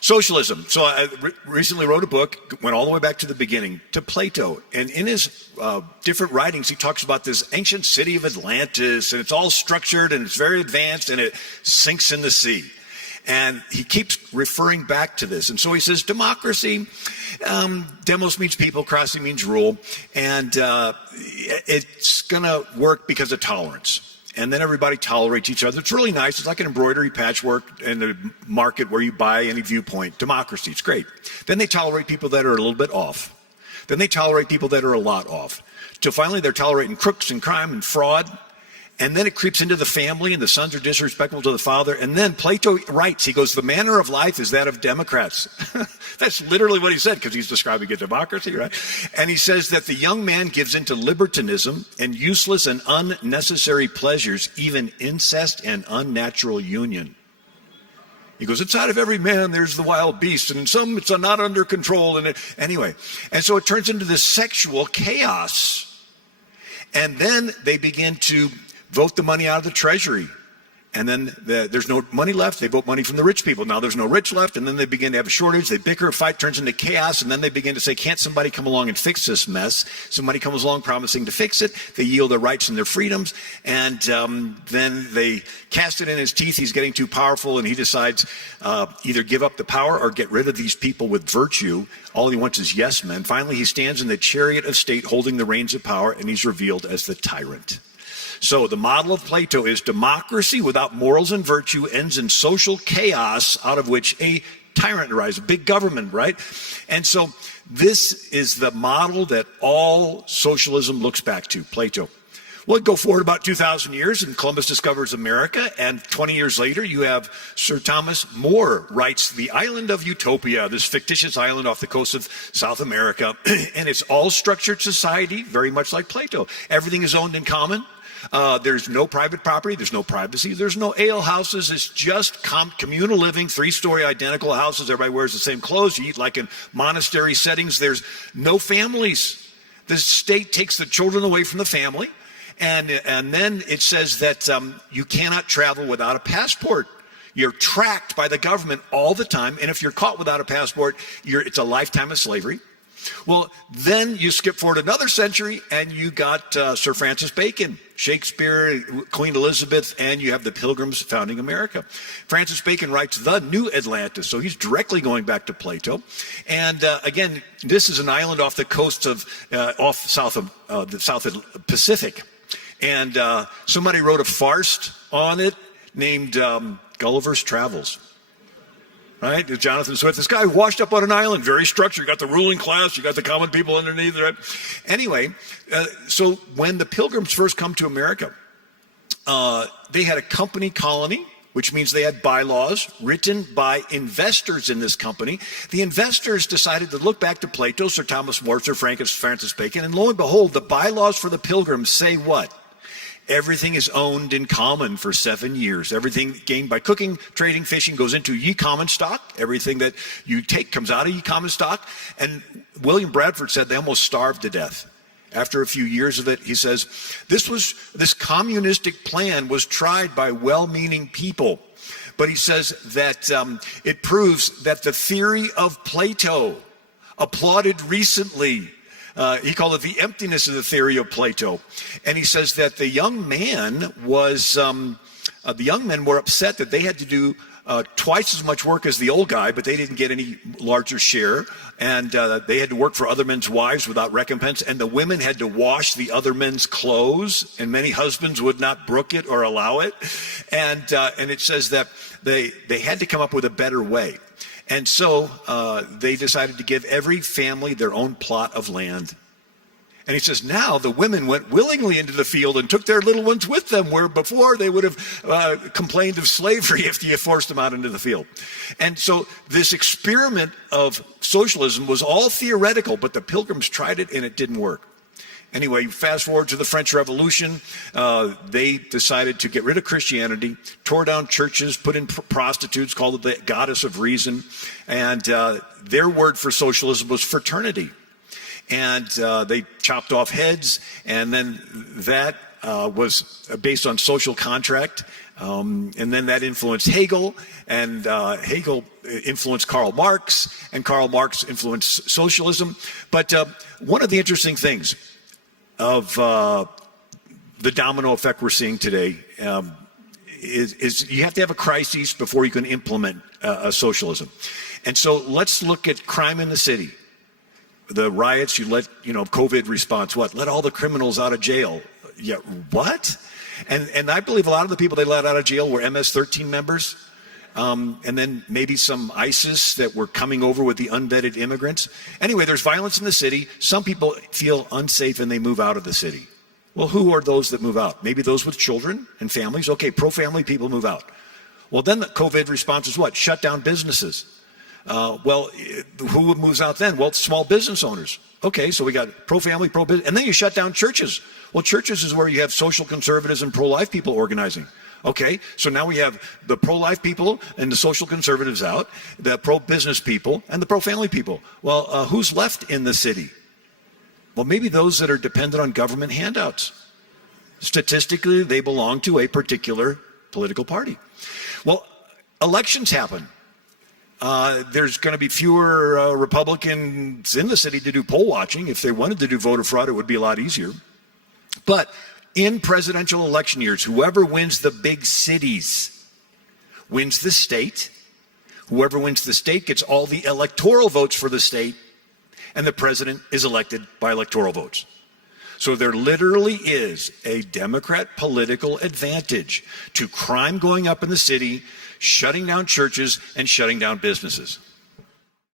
Socialism. So I recently wrote a book, went all the way back to the beginning, to Plato. And in his different writings, he talks about this ancient city of Atlantis, and it's all structured, and it's very advanced, and it sinks in the sea. And he keeps referring back to this. And so he says, democracy, demos means people, cracy means rule, and it's going to work because of tolerance. And then everybody tolerates each other. It's really nice. It's like an embroidery patchwork in the market where you buy any viewpoint. Democracy, it's great. Then they tolerate people that are a little bit off. Then they tolerate people that are a lot off. Till finally they're tolerating crooks and crime and fraud. And then it creeps into the family, and the sons are disrespectful to the father. And then Plato writes, he goes, the manner of life is that of Democrats. That's literally what he said, because he's describing a democracy, right? And he says that the young man gives into libertinism and useless and unnecessary pleasures, even incest and unnatural union. He goes, inside of every man there's the wild beast, and in some it's not under control. Anyway, and so it turns into this sexual chaos. And then they begin to vote the money out of the treasury. And then there's no money left. They vote money from the rich people. Now there's no rich left. And then they begin to have a shortage. They bicker, fight, turns into chaos. And then they begin to say, can't somebody come along and fix this mess? Somebody comes along promising to fix it. They yield their rights and their freedoms. And then they cast it in his teeth. He's getting too powerful. And he decides either give up the power or get rid of these people with virtue. All he wants is yes men. Finally, he stands in the chariot of state holding the reins of power. And he's revealed as the tyrant. So the model of Plato is democracy without morals and virtue ends in social chaos, out of which a tyrant arises, a big government, right? And so this is the model that all socialism looks back to, Plato. Well, go forward about 2,000 years, and Columbus discovers America, and 20 years later, you have Sir Thomas More writes The Island of Utopia, this fictitious island off the coast of South America, and it's all structured society, very much like Plato. Everything is owned in common. There's no private property. There's no privacy. There's no ale houses. It's just communal living, 3-story identical houses. Everybody wears the same clothes. You eat like in monastery settings. There's no families. The state takes the children away from the family. And then it says that you cannot travel without a passport. You're tracked by the government all the time. And if you're caught without a passport, it's a lifetime of slavery. Well, then you skip forward another century and you got Sir Francis Bacon, Shakespeare, Queen Elizabeth, and you have the Pilgrims founding America. Francis Bacon writes The New Atlantis, so he's directly going back to Plato. And again, this is an island off the coast of, the South Pacific. And somebody wrote a farce on it named Gulliver's Travels. Right? Jonathan Swift, this guy washed up on an island, very structured. You got the ruling class, you got the common people underneath, right? Anyway, so when the Pilgrims first come to America, they had a company colony, which means they had bylaws written by investors in this company. The investors decided to look back to Plato, Sir Thomas More, Sir Francis Bacon, and lo and behold, the bylaws for the Pilgrims say what? Everything is owned in common for 7 years. Everything gained by cooking, trading, fishing goes into ye common stock. Everything that you take comes out of ye common stock. And William Bradford said they almost starved to death. After a few years of it, he says, this communistic plan was tried by well-meaning people. But he says that it proves that the theory of Plato, applauded recently, he called it the emptiness of the theory of Plato. And he says that the young men were upset that they had to do twice as much work as the old guy, but they didn't get any larger share. And they had to work for other men's wives without recompense. And the women had to wash the other men's clothes. And many husbands would not brook it or allow it. And it says that they had to come up with a better way. And so they decided to give every family their own plot of land. And he says, now the women went willingly into the field and took their little ones with them, where before they would have complained of slavery if you forced them out into the field. And so this experiment of socialism was all theoretical, but the Pilgrims tried it and it didn't work. Anyway, fast forward to the French Revolution. They decided to get rid of Christianity, tore down churches, put in prostitutes, called it the goddess of reason. And their word for socialism was fraternity. And they chopped off heads, and then that was based on social contract. And then that influenced Hegel, and Hegel influenced Karl Marx, and Karl Marx influenced socialism. But one of the interesting things of the domino effect we're seeing today is you have to have a crisis before you can implement a socialism. And so let's look at crime in the city. The riots, COVID response, let all the criminals out of jail. Yeah, what? And I believe a lot of the people they let out of jail were MS-13 members, and then maybe some ISIS that were coming over with the unvetted immigrants. Anyway, there's violence in the city. Some people feel unsafe and they move out of the city. Well, who are those that move out? Maybe those with children and families. Okay, pro-family people move out. Well, then the COVID response is what? Shut down businesses. Who moves out then? Well, small business owners. Okay, so we got pro-family, pro-business, and then you shut down churches. Well, churches is where you have social conservatives and pro-life people organizing. Okay, so now we have the pro-life people and the social conservatives out, the pro-business people and the pro-family people. Well, who's left in the city? Well, maybe those that are dependent on government handouts. Statistically, they belong to a particular political party. Well, elections happen. There's going to be fewer Republicans in the city to do poll watching. If they wanted to do voter fraud, it would be a lot easier. But in presidential election years, whoever wins the big cities wins the state. Whoever wins the state gets all the electoral votes for the state, and the president is elected by electoral votes. So there literally is a Democrat political advantage to crime going up in the city, shutting down churches, and shutting down businesses.